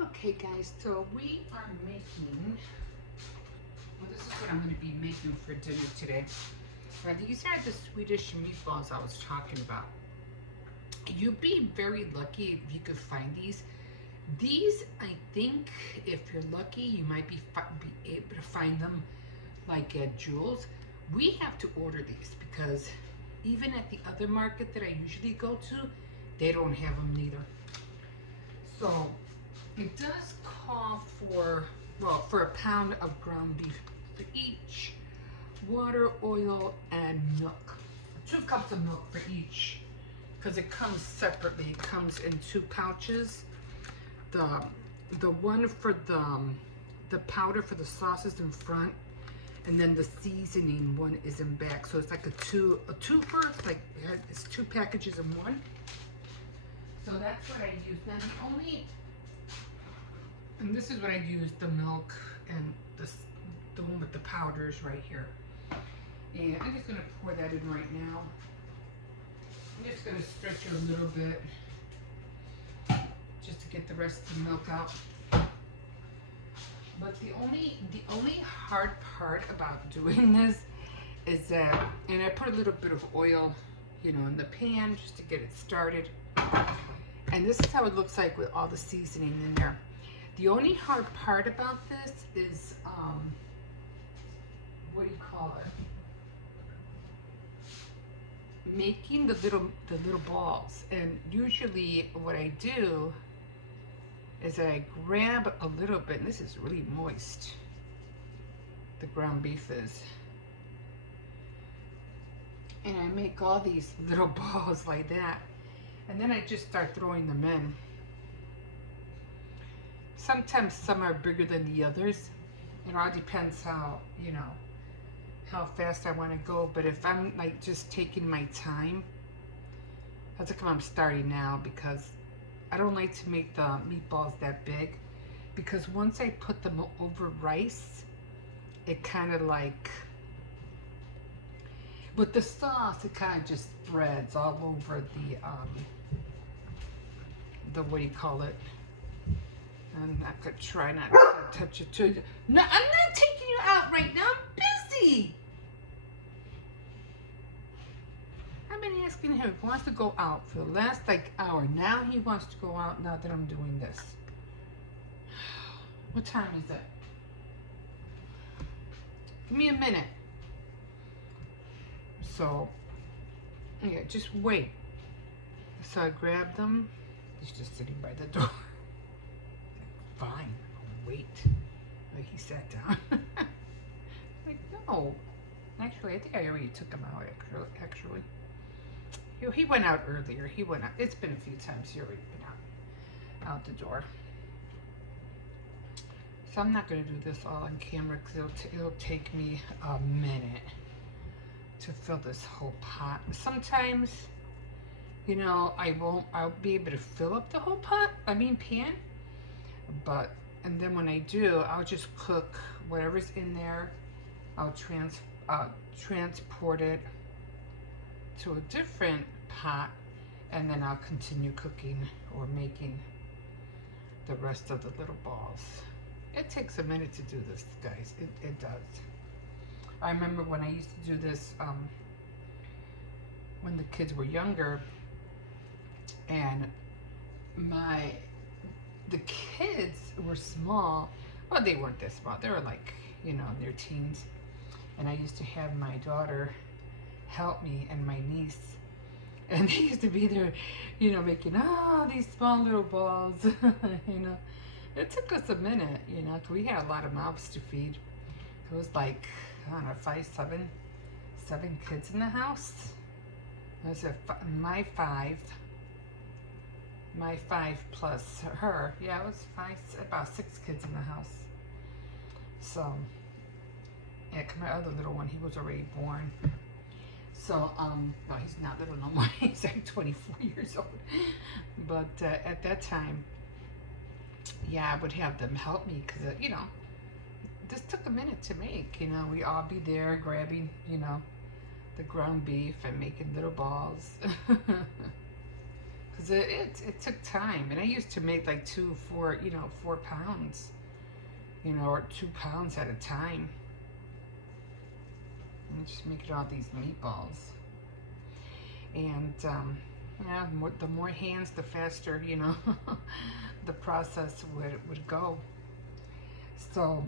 Okay guys, so we are making, well this is what I'm going to be making for dinner today. These are the Swedish meatballs I was talking about. You'd be very lucky if you could find these. These, I think, if you're lucky, you might be able to find them like at Jewel's. We have to order these because even at the other market that I usually go to, they don't have them neither. So it does call for, well, for a pound of ground beef for each, water, oil, and milk. 2 cups of milk for each, because it comes separately. It comes in 2 pouches. The one for the powder for the sauce is in front, and then the seasoning one is in back. So it's like a twofer, like it's 2 packages in one. So that's what I use. Now and this is what I use, the milk and the one with the powders right here. And I'm just gonna pour that in right now. I'm just gonna stretch it a little bit just to get the rest of the milk out. But the only hard part about doing this is that, and I put a little bit of oil, you know, in the pan just to get it started. And this is how it looks like with all the seasoning in there. The only hard part about this is, what do you call it? Making the little balls. And usually what I do is I grab a little bit, and this is really moist, the ground beef is. And I make all these little balls like that. And then I just start throwing them in. Sometimes some are bigger than the others. It all depends how, you know, how fast I want to go. But if I'm like just taking my time, that's like I'm starting now, because I don't like to make the meatballs that big, because once I put them over rice, it kind of like, with the sauce, it kind of just spreads all over the what do you call it? And I could try not to touch it too. No, I'm not taking you out right now. I'm busy. I've been asking him if he wants to go out for the last like hour. Now he wants to go out now that I'm doing this. What time is it? Give me a minute. So, yeah, just wait. So I grabbed them. He's just sitting by the door. Fine, I'll wait. Like he sat down. Like, no. Actually, I think I already took him out, actually. He went out earlier. He went out. It's been a few times he already been out the door. So I'm not going to do this all on camera, because it'll take me a minute to fill this whole pot. Sometimes, you know, I'll be able to fill up the whole pan. But, and then when I do, I'll just cook whatever's in there. I'll transport it to a different pot, and then I'll continue cooking or making the rest of the little balls. It takes a minute to do this, guys. It does. I remember when I used to do this when the kids were younger, and the kids were small. Well, they weren't that small. They were like, you know, in their teens. And I used to have my daughter help me and my niece. And they used to be there, you know, making these small little balls, you know. It took us a minute, you know, 'cause we had a lot of mouths to feed. It was like, I don't know, seven kids in the house. It was my five plus her. Yeah, it was about 6 kids in the house. So, yeah, 'cause my other little one, he was already born. So, no, he's not little no more. He's like 24 years old. But at that time, yeah, I would have them help me, because, you know, this took a minute to make. You know, we all be there grabbing, you know, the ground beef and making little balls. because it took time, and I used to make like 4 pounds, or 2 pounds at a time. And just making all these meatballs, and yeah, the more hands, the faster, the process would go. So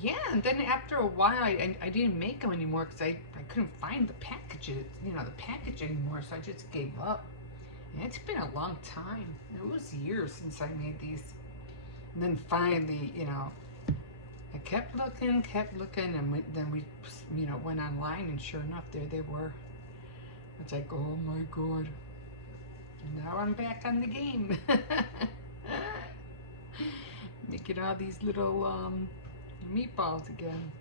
yeah, and then after a while, I didn't make them anymore because I couldn't find the packages, the package anymore. So I just gave up. And it's been a long time. It was years since I made these. And then finally, I kept looking, and then we, went online, and sure enough, there they were. It's like, oh my God. Now I'm back on the game. Making all these little meatballs again.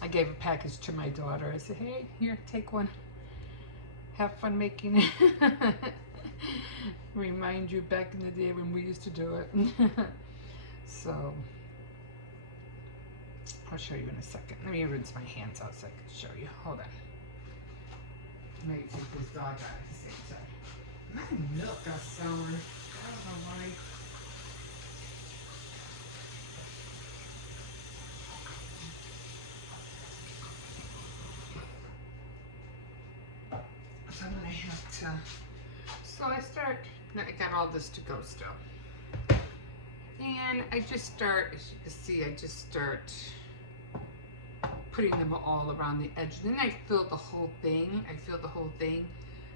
I gave a package to my daughter. I said, hey, here, take one. Have fun making it. Remind you back in the day when we used to do it. So, I'll show you in a second. Let me rinse my hands out so I can show you. Hold on. Maybe take this dog out at the same time. My milk got sour. I don't know why. So I'm gonna have to. So I got all this to go still. And I just start, as you can see, I just start putting them all around the edge. Then I fill the whole thing.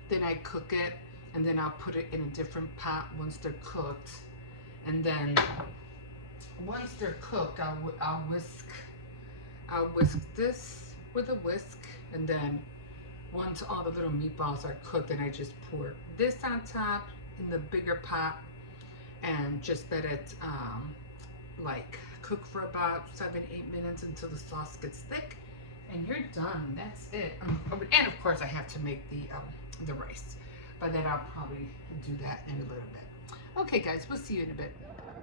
Then I cook it, and then I'll put it in a different pot once they're cooked. And then once they're cooked, I'll whisk this with a whisk, and then once all the little meatballs are cooked, then I just pour this on top in the bigger pot and just let it like cook for about 7-8 minutes until the sauce gets thick, and you're done. That's it. And of course I have to make the rice, but then I'll probably do that in a little bit. Okay guys, we'll see you in a bit.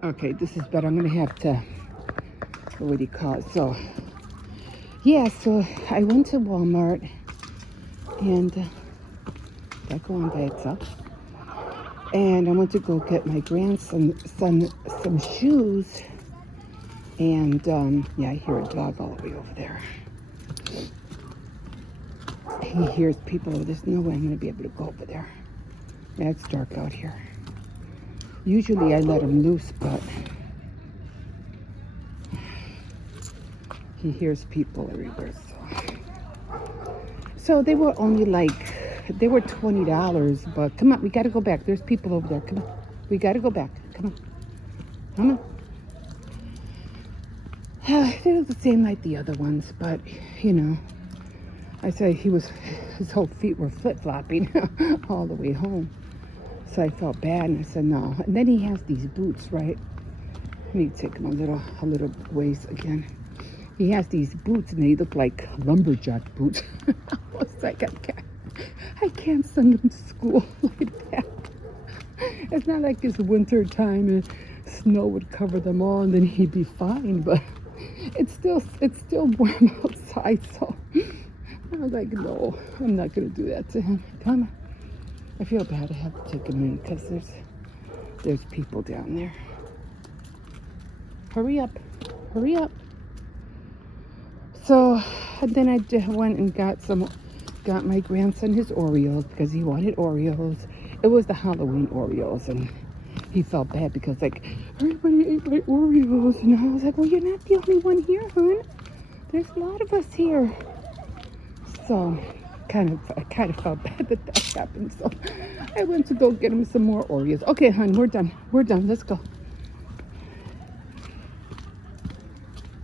Okay, this is better. I'm gonna have to, what do you call it? So yeah, so I went to Walmart, and that go on by itself. And I went to go get my grandson some shoes. And yeah, I hear a dog all the way over there. He hears people. There's no way I'm going to be able to go over there. Yeah, it's dark out here. Usually I let him loose, but he hears people everywhere. So they were only they were $20, but come on, we got to go back. There's people over there. Come on. We got to go back. Come on. Come on. They look the same like the other ones, but, I said his whole feet were flip-flopping all the way home. So I felt bad, and I said no. And then he has these boots, right? I need to take him a little ways again. He has these boots, and they look like lumberjack boots. I was like, I can't send him to school like that. It's not like it's winter time and snow would cover them all, and then he'd be fine. But it's still warm outside, so I was like, no, I'm not gonna do that to him. Come on. I feel bad. I have to take him in because there's people down there. Hurry up. Hurry up. So, and then I went and got my grandson his Oreos because he wanted Oreos. It was the Halloween Oreos, and he felt bad because like everybody ate my Oreos, and I was like, well, you're not the only one here, hon. There's a lot of us here. So, I kind of felt bad that happened. So, I went to go get him some more Oreos. Okay, hon, we're done. We're done. Let's go.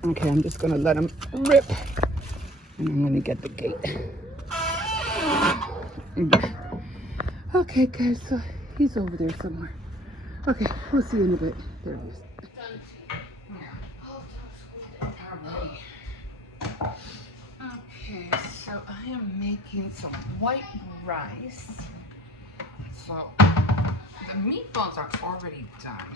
Okay, I'm just gonna let him rip, and I'm gonna get the gate. Okay, guys, so he's over there somewhere. Okay, we'll see you in a bit. There he is. Okay, so I am making some white rice. So the meatballs are already done.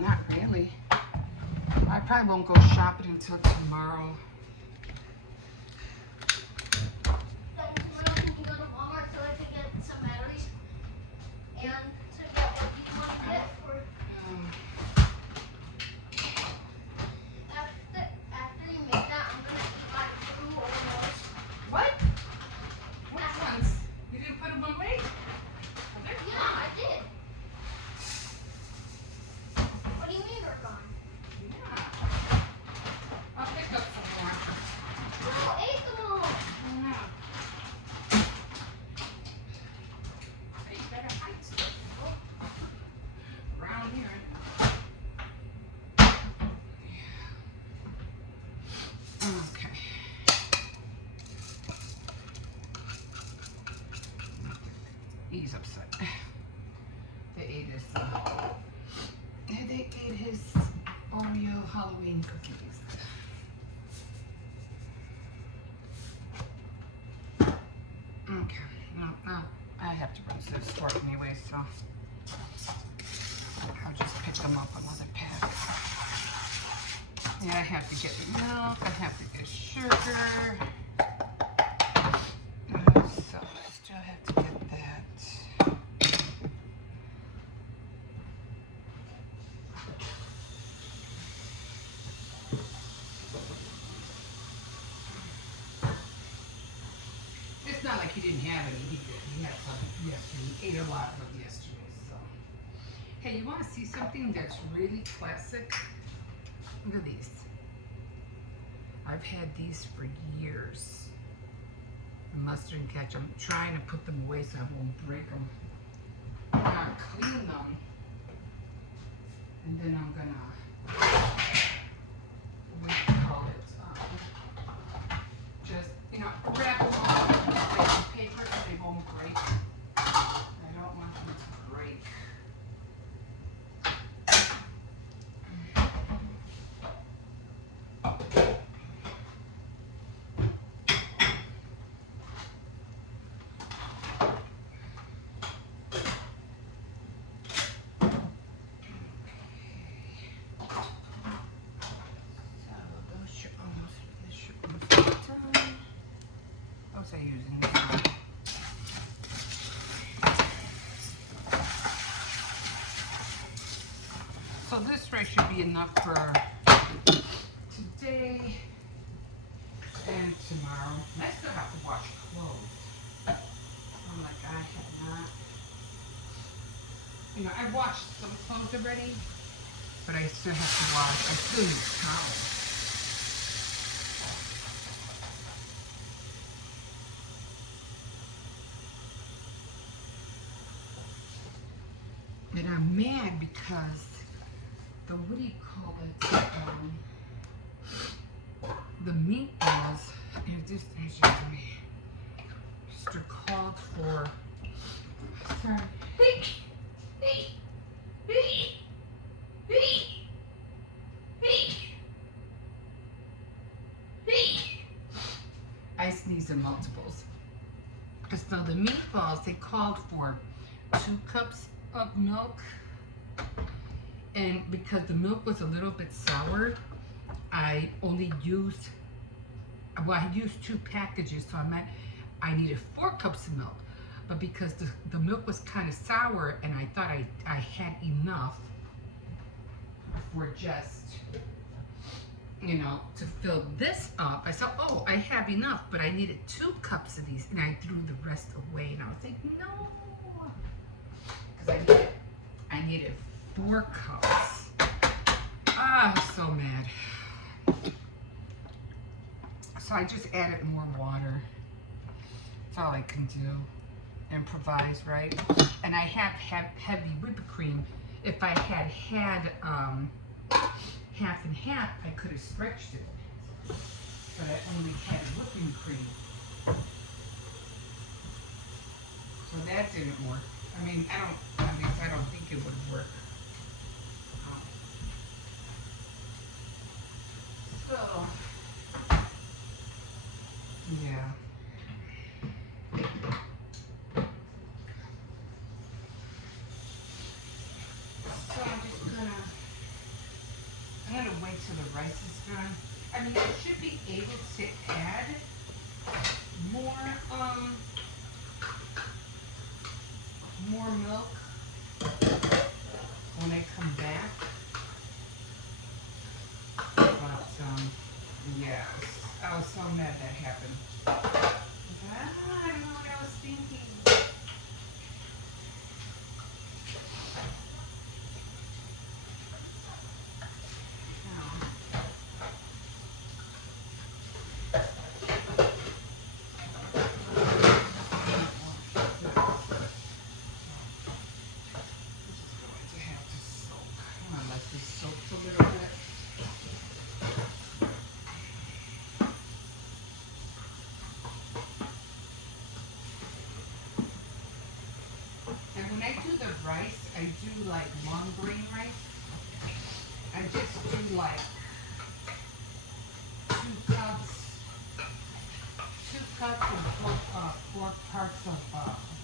Not really. I probably won't go shopping until tomorrow. Then tomorrow can you go to Walmart so I can get some batteries? And to get what you want to get for after you make that, I'm gonna eat my blue Oreos. What? Which ones? You didn't put them away? Yeah, I did. What do you mean they're gone? Yeah. I'll pick up some more. No, I ate them all. Yeah. Hey, you better hide stuff around here. Okay. He's upset. They ate his Oreo Halloween cookies. Okay. No, I have to run to the store anyway, so I'll just pick them up another pack. Yeah, I have to get the milk. I have to get sugar. So I still have to get that. It's not like he didn't have any. He did. He had some yesterday. He ate a lot of them yesterday. So, hey, you want to see something that's really classic? Look at these. I've had these for years. The mustard and ketchup. I'm trying to put them away so I won't break them. I'm gonna clean them, and then I'm gonna, what do you call it? Just, wrap them all in paper so they won't break. I don't want them to break. What was I using? So this rice should be enough for today and tomorrow. And I still have to wash clothes. I'm like, I have not. I washed some clothes already, but I still have to wash. I still need towels. And I'm mad because what do you call it? The meatballs, just are called for. Sorry. I sneeze in multiples. So the meatballs, they called for 2 cups of milk, and because the milk was a little bit sour, I only used, I used 2 packages, so I needed 4 cups of milk, but because the milk was kind of sour and I thought I had enough for just, to fill this up, I said, oh, I have enough, but I needed 2 cups of these, and I threw the rest away, and I was like, no. Because I needed 4 cups. Ah, I'm so mad. So I just added more water. That's all I can do. Improvise, right? And I have heavy whipped cream. If I had half and half, I could have stretched it. But I only had whipping cream. So that didn't work. I mean, I don't think it would work. So, yeah. So I'm gonna wait till the more milk when I come back. But, yes, I was so mad that happened. I don't know what I was thinking. And when I do the rice, I do like long grain rice. I just do like 2 cups and 4 parts of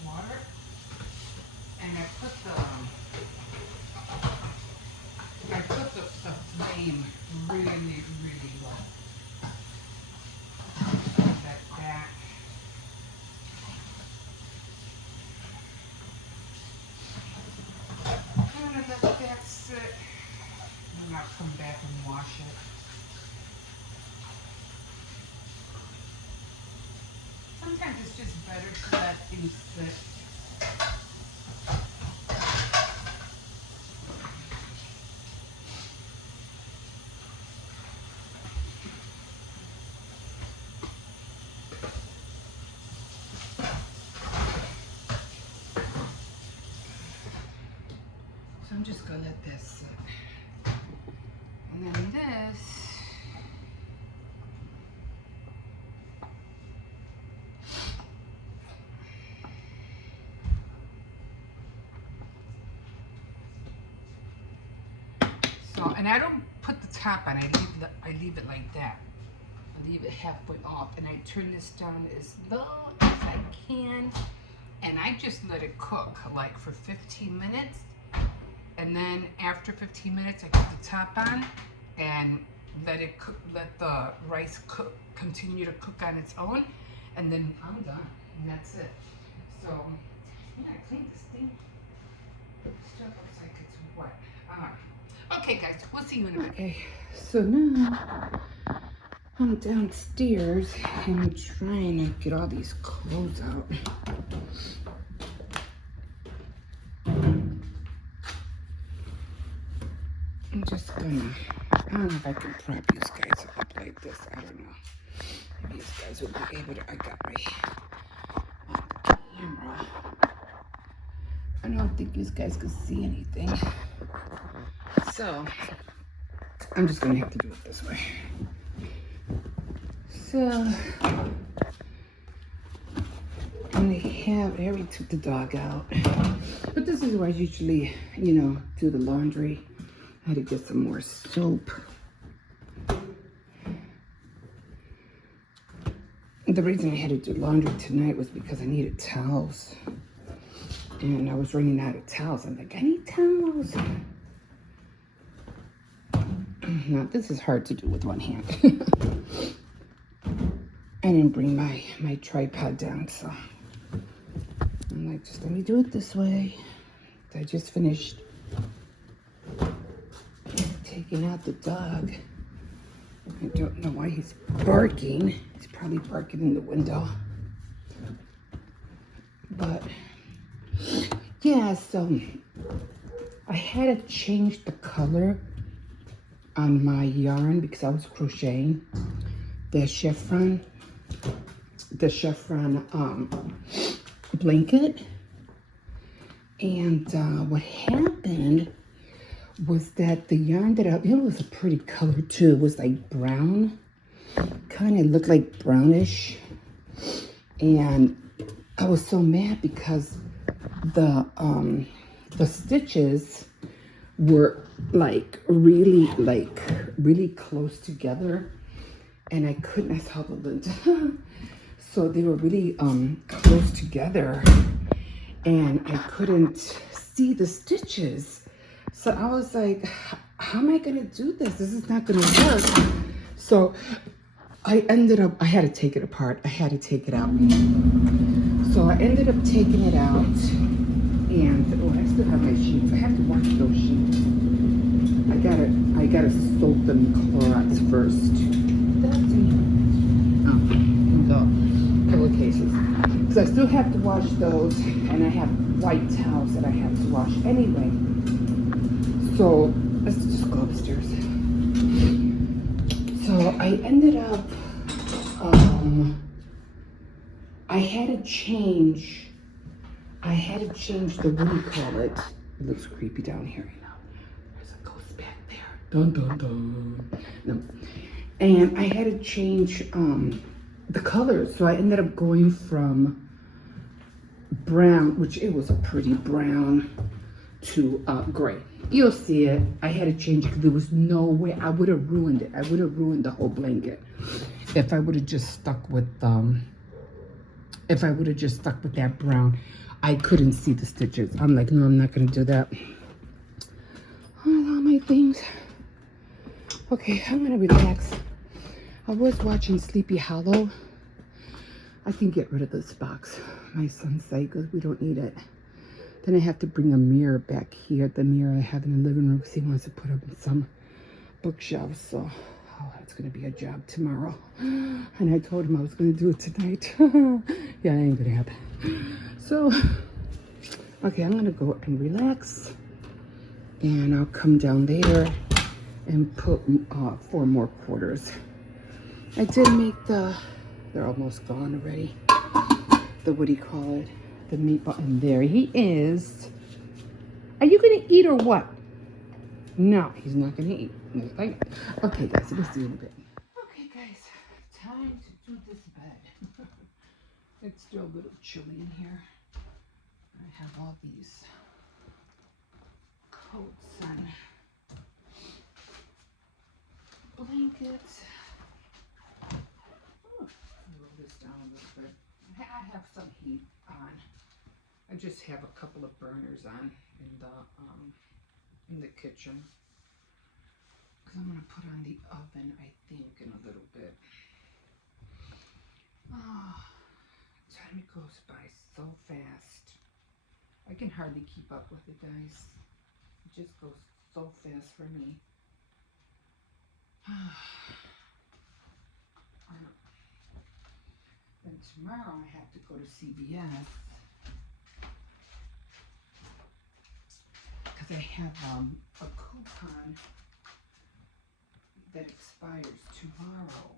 water. And I put the flame really, really low. Like that. And then let that sit. And I'll come back and wash it. Sometimes it's just better to let things sit. So I'm just gonna let that sit. And then this, so, and I don't put the top on, I leave it like that. I leave it halfway off, and I turn this down as low as I can, and I just let it cook like for 15 minutes. And then after 15 minutes, I put the top on and let it cook, let the rice cook, continue to cook on its own, and then I'm done, and that's it. So, yeah, I cleaned this thing. Still looks like it's wet. Okay, guys, we'll see you in a minute. Okay, so now I'm downstairs and I'm trying to get all these clothes out. I'm just gonna, I don't know if I can prop you guys up like this. I don't know. Maybe you guys will be able to, I got my camera. I don't think you guys can see anything. So, I'm just gonna have to do it this way. So, and I already took the dog out. But this is where I usually, do the laundry. I had to get some more soap. The reason I had to do laundry tonight was because I needed towels. And I was running out of towels. I'm like, I need towels. Now, this is hard to do with one hand. I didn't bring my tripod down, so I'm like, just let me do it this way. I just finished taking out the dog. I don't know why he's barking. He's probably barking in the window. But yeah, so I had to change the color on my yarn because I was crocheting the chiffon blanket. And what happened was that the yarn that it was a pretty color too. It was like brown, kind of looked like brownish. And I was so mad because the stitches were really close together, and I couldn't, I saw the lint. So they were really close together, and I couldn't see the stitches. So I was like, how am I gonna do this? This is not gonna work. So I had to take it apart. I had to take it out. So I ended up taking it out. And oh, I still have my sheets. I have to wash those sheets. I gotta soak them in Clorox first. That's me. The pillowcases. Because I still have to wash those, and I have white towels that I have to wash anyway. So let's just go upstairs. So I ended up, I had to change the, what do you call it? It looks creepy down here, you know. There's a ghost back there. Dun dun dun. No. And I had to change the colors. So I ended up going from brown, which it was a pretty brown, to gray. You'll see it. I had to change it because there was no way. I would have ruined it. I would have ruined the whole blanket if I would have just stuck with that brown. I couldn't see the stitches. I'm like, no, I'm not gonna do that. All my things. Okay, I'm gonna relax. I was watching Sleepy Hollow. I can get rid of this box. My son said, because we don't need it. Then I have to bring a mirror back here. The mirror I have in the living room because he wants to put up in some bookshelves. So, oh, that's going to be a job tomorrow. And I told him I was going to do it tonight. Yeah, it ain't going to happen. So, okay, I'm going to go and relax. And I'll come down there and put 4 more quarters. I did make they're almost gone already. What do you call it? The meatball. And there he is. Are you going to eat or what? No, he's not going to eat. Okay, guys, let's do a bit. Okay, guys, time to do this bed. It's still a little chilly in here. I have all these coats and blankets. Oh, roll this down a little bit. I have some heat on. I just have a couple of burners on in the kitchen. Because I'm going to put on the oven, I think, in a little bit. Oh, time goes by so fast. I can hardly keep up with it, guys. It just goes so fast for me. And tomorrow I have to go to CVS. Because I have a coupon that expires tomorrow.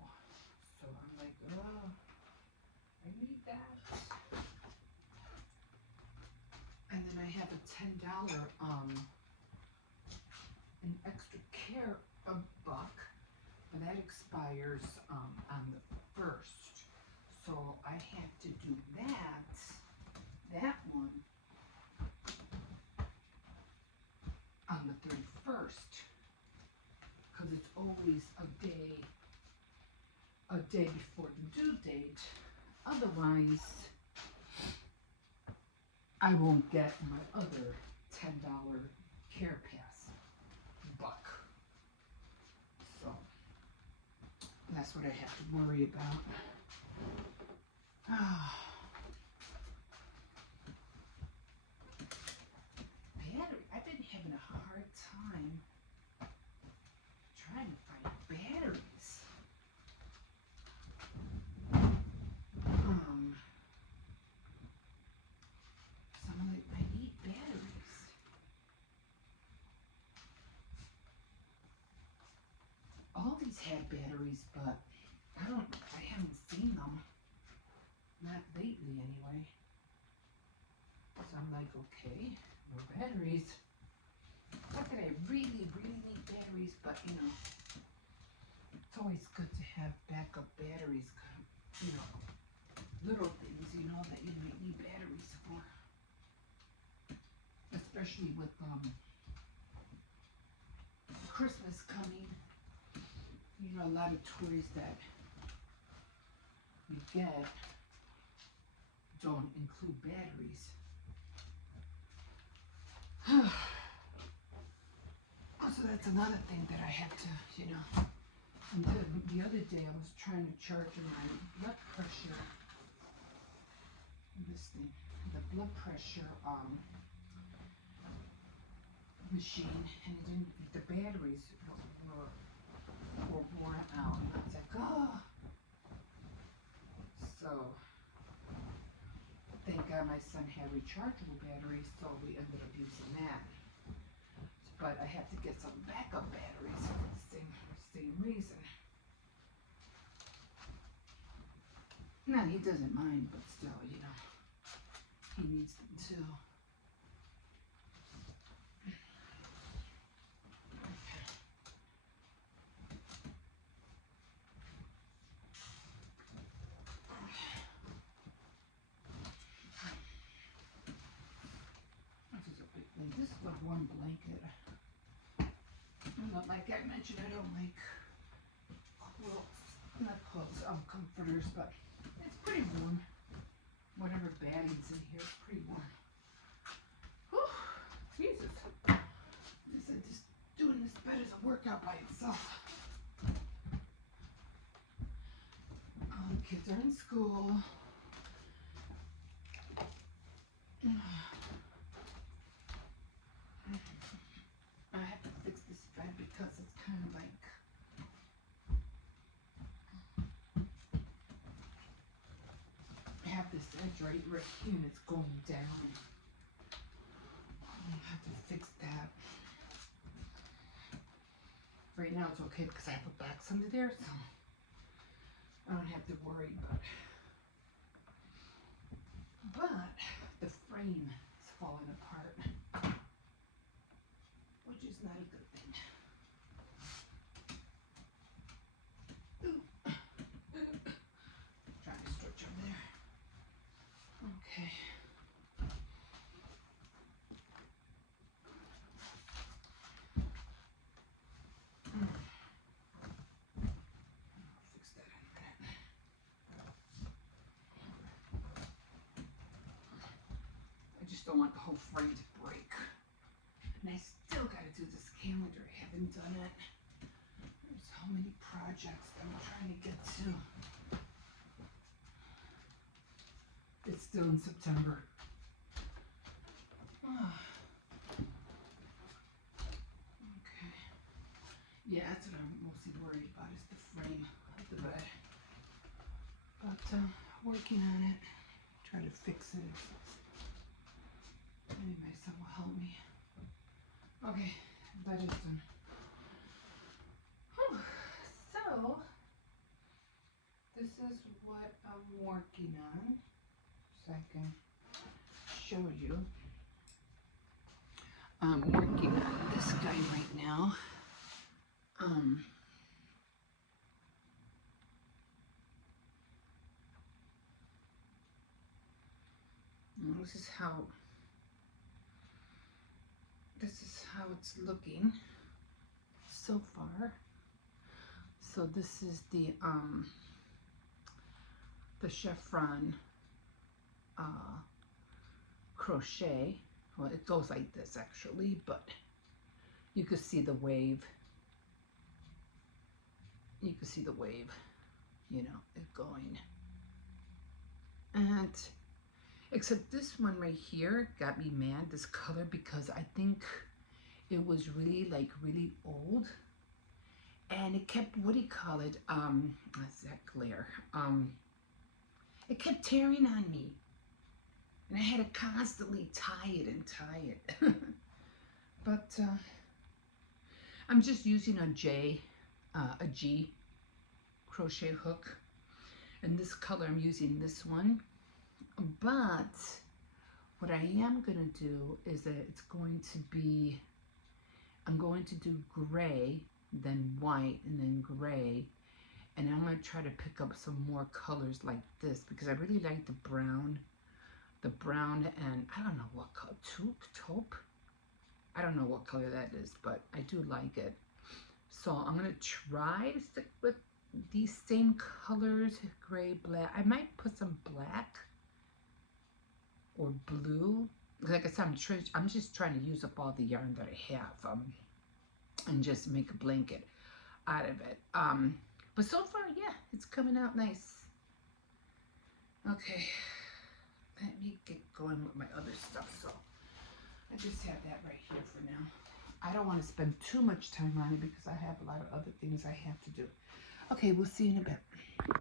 So I'm like, oh, I need that. And then I have a $10 an extra care a buck. And that expires on the 1st. So I have to do that one on the 31st. Because it's always a day before the due date. Otherwise, I won't get my other $10 care pass buck. So that's what I have to worry about. Battery. I've been having a hard time trying to find batteries. So I'm like, I need batteries. All these had batteries, but I haven't seen them. Not lately, anyway. So I'm like, okay, no batteries. Not that I really, really need batteries, but you know, it's always good to have backup batteries. You know, little things, you know, that you might need batteries for. Especially with Christmas coming. You know, a lot of toys that you get don't include batteries. So that's another thing that I have to, you know. And the other day I was trying to charge my blood pressure. This thing, the blood pressure machine, and it didn't. The batteries were worn out, and I was like, oh. So thank God my son had rechargeable batteries, so we ended up using that. But I have to get some backup batteries for the same reason. No, he doesn't mind, but still, you know, he needs them too. This is a big thing. This is like one blanket. Not like I mentioned, I don't like quilts, not quilts, comforters, but it's pretty warm. Whatever badding's in here, it's pretty warm. Whew, Jesus. This is just doing this bed is a workout by itself. All the kids are in school. I have to fix this bed because it's kind of like I have this edge right here and it's going down. I have to fix that. Right now it's okay because I have a box under there, so I don't have to worry about it. But the frame is falling apart, which is not a good thing. Trying to stretch over there. Okay. I'll fix that in a minute. I just don't want the whole frame to break. And I still got to do this calendar. I haven't done it. There's so many projects that I'm trying to get to. It's still in September. Okay. Yeah, that's what I'm mostly worried about is the frame of the bed. But working on it, try to fix it. Maybe my son will help me. Okay, that is done. Whew. So, this is what I'm working on. So I can show you. I'm working on this guy right now. This is how it's looking so far. So this is the chiffon crochet. Well, it goes like this actually, but you can see the wave. You can see the wave, you know, it going. And except this one right here got me mad, this color, because I think it was really like really old. And it kept, what do you call it? What's that glare? It kept tearing on me. And I had to constantly tie it. But I'm just using a G crochet hook. And this color, I'm using this one. But what I am going to do is that it's going to be, I'm going to do gray, then white, and then gray. And I'm going to try to pick up some more colors like this because I really like the brown, and I don't know what color, taupe? I don't know what color that is, but I do like it. So I'm going to try to stick with these same colors, gray, black. I might put some black or blue. Like I said, I'm just trying to use up all the yarn that I have and just make a blanket out of it. But so far, yeah, it's coming out nice. Okay, let me get going with my other stuff. So I just have that right here for now. I don't want to spend too much time on it because I have a lot of other things I have to do. Okay, we'll see you in a bit.